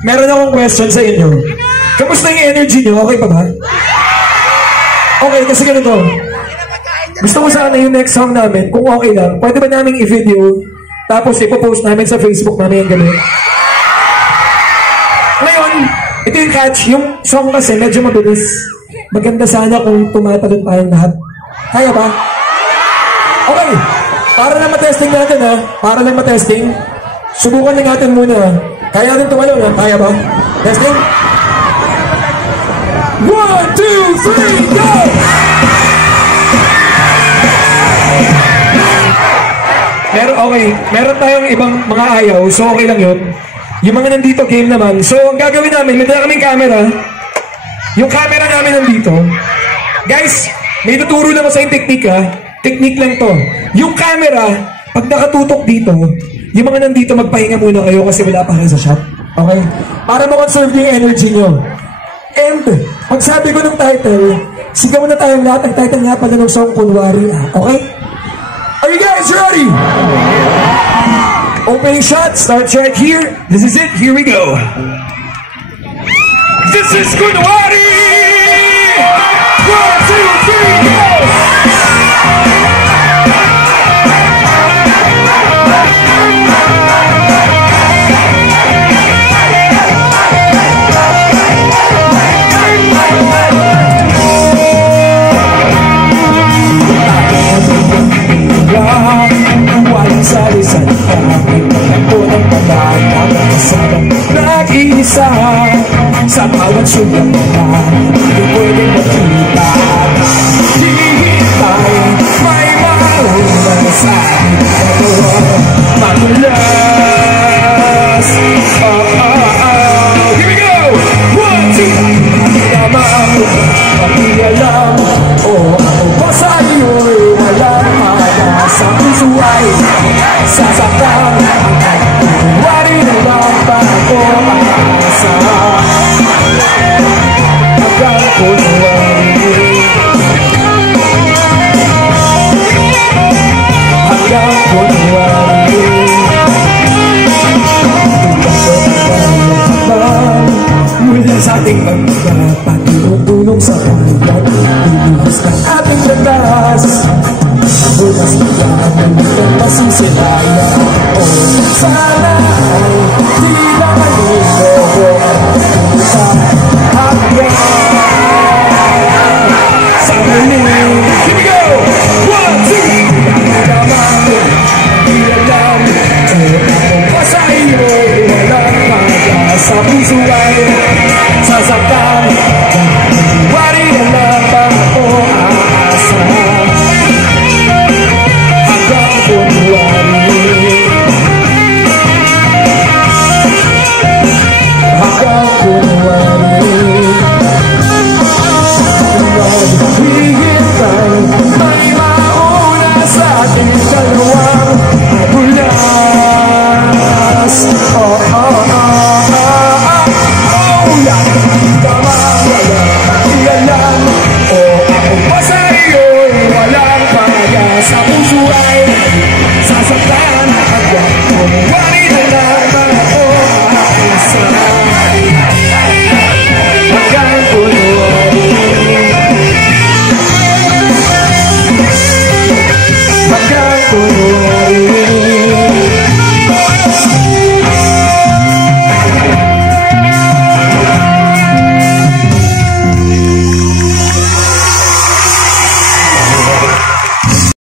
meron akong question sa inyo. Kamusta yung energy nyo? Okay pa ba? Okay, kasi ganito. Gusto ko sana yung next song namin, kung okay lang, pwede ba namin i-video, tapos ipopost namin sa Facebook namin yung gabi? Ngayon, ito yung catch, yung song kasi medyo mabilis. Maganda sana kung tumatalon tayong lahat. Kaya ba? Okay, para lang matesting natin ha, para lang matesting, subukan lang natin muna ha. Kaya natin tumalon ha, kaya ba? Testing? 1, 2, 3, go! Meron tayong ibang mga ayaw, so okay lang yun. Yung mga nandito game naman, so ang gagawin namin, may dala kaming camera. Yung camera namin nandito. Guys, may tuturo lang ako sa yung technique ha. Technique lang to. Yung camera, pag nakatutok dito, yung mga nandito magpahinga muna kayo kasi wala pa kayo sa shot. Okay? Para ma-conserve yung energy nyo. And, pag sabi ko ng title, sigaw na tayong lahat. Ang title nga pala ng song, Kunwari. Okay? Are you guys ready? Opening shot starts right here. This is it. Here we go. This is Kunwari! 1, 2, 3, go! Nag-iisa sa bawat sulat na hindi pwedeng makita. Hihintay, may mauna sa aking magulas. Here we go! 1, 2, hindi naman pakialam. Ako ba sa iyo'y walang mata sa puso ay sasaktan. Kunwari na lang ba ako makasa? Hanggang kunwari, hanggang kunwari. Mula sa ating pagkakatulong sa bayan, iluhas ng ating landas. Bukas na lang ang masisilayan o sa